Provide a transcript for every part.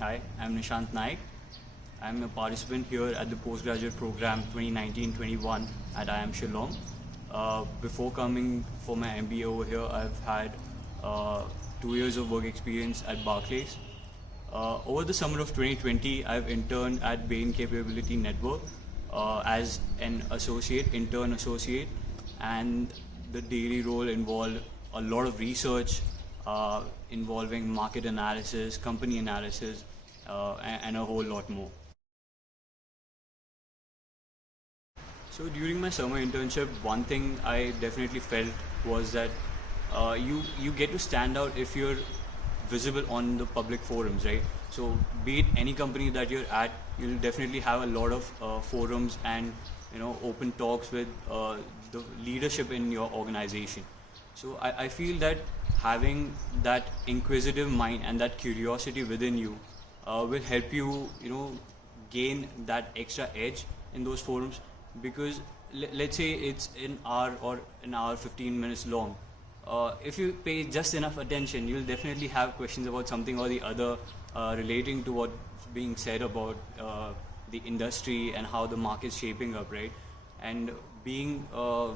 Hi, I'm Nishant Naik. I'm a participant here at the postgraduate program 2019-21 at IIM Shillong. Before coming for my MBA over here, I've had 2 years of work experience at Barclays. Over the summer of 2020, I've interned at Bain Capability Network as an intern associate, and the daily role involved a lot of research involving market analysis, company analysis, and a whole lot more. So during my summer internship, one thing I definitely felt was that you get to stand out if you're visible on the public forums, right? So be it any company that you're at, you'll definitely have a lot of forums and open talks with the leadership in your organization. So I feel that having that inquisitive mind and that curiosity within you will help you gain that extra edge in those forums, because let's say it's an hour or an hour 15 minutes long. If you pay just enough attention, you'll definitely have questions about something or the other relating to what's being said about the industry and how the market's shaping up, right? And being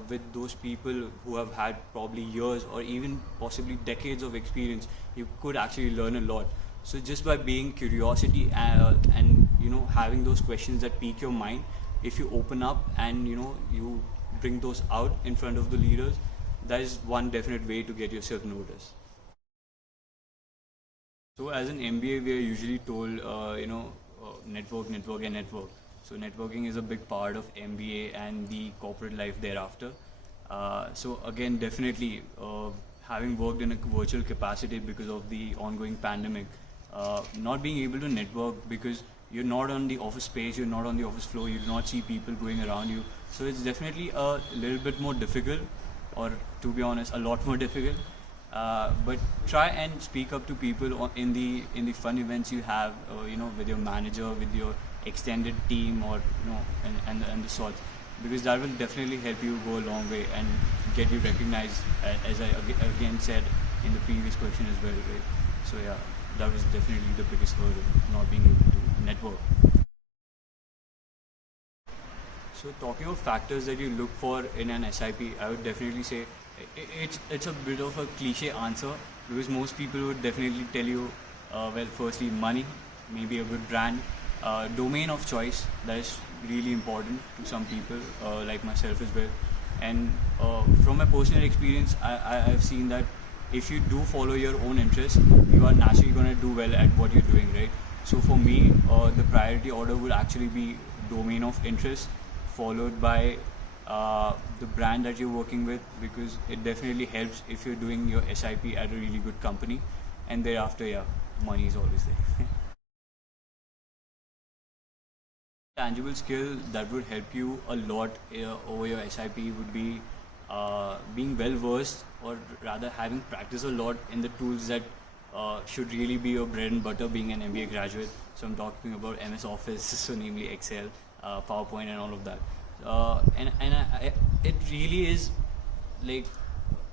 with those people who have had probably years or even possibly decades of experience, you could actually learn a lot. So just by being curiosity and having those questions that pique your mind, if you open up and you bring those out in front of the leaders, that is one definite way to get yourself noticed. So as an MBA, we are usually told, network, network, and network. So networking is a big part of MBA and the corporate life thereafter. So again, definitely having worked in a virtual capacity because of the ongoing pandemic, not being able to network because you're not on the office space, you're not on the office floor, you do not see people going around you. So it's definitely a little bit more difficult, or to be honest, a lot more difficult. But try and speak up to people in the fun events you have, with your manager, with your extended team, or and the sorts, because that will definitely help you go a long way and get you recognized, as I again said in the previous question as well, right? So yeah, that was definitely the biggest hurdle, not being able to network. So talking of factors that you look for in an SIP, I would definitely say it's a bit of a cliche answer, because most people would definitely tell you, well, firstly, money, maybe a good brand, domain of choice, that is really important to some people, like myself as well. And from my personal experience, I've seen that if you do follow your own interests, you are naturally going to do well at what you're doing, right? So for me, the priority order would actually be domain of interest, followed by the brand that you're working with, because it definitely helps if you're doing your SIP at a really good company, and thereafter, yeah, money is always there. Tangible skill that would help you a lot over your SIP would be being well versed, or rather having practiced a lot in the tools that should really be your bread and butter being an MBA graduate. So I'm talking about MS Office, so namely Excel, PowerPoint, and all of that. It really is like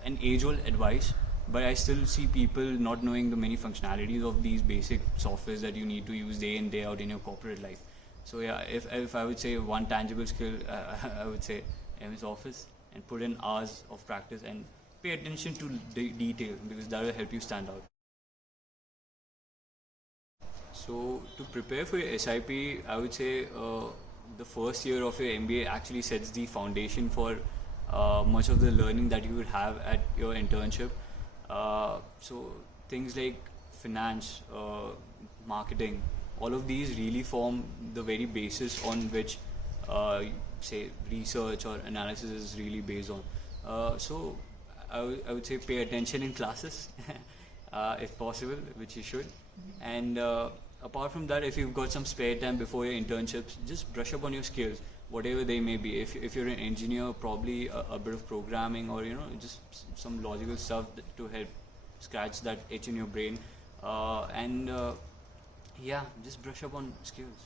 an age-old advice, but I still see people not knowing the many functionalities of these basic softwares that you need to use day in, day out in your corporate life. So yeah, if I would say one tangible skill, I would say MS Office, and put in hours of practice and pay attention to detail, because that will help you stand out. So to prepare for your SIP, I would say the first year of your MBA actually sets the foundation for much of the learning that you would have at your internship. So things like finance, marketing, all of these really form the very basis on which, say, research or analysis is really based on. So I would say pay attention in classes, if possible, which you should. And apart from that, if you've got some spare time before your internships, just brush up on your skills, whatever they may be. If you're an engineer, probably a bit of programming, or just some logical stuff to help scratch that itch in your brain. And yeah, just brush up on skills.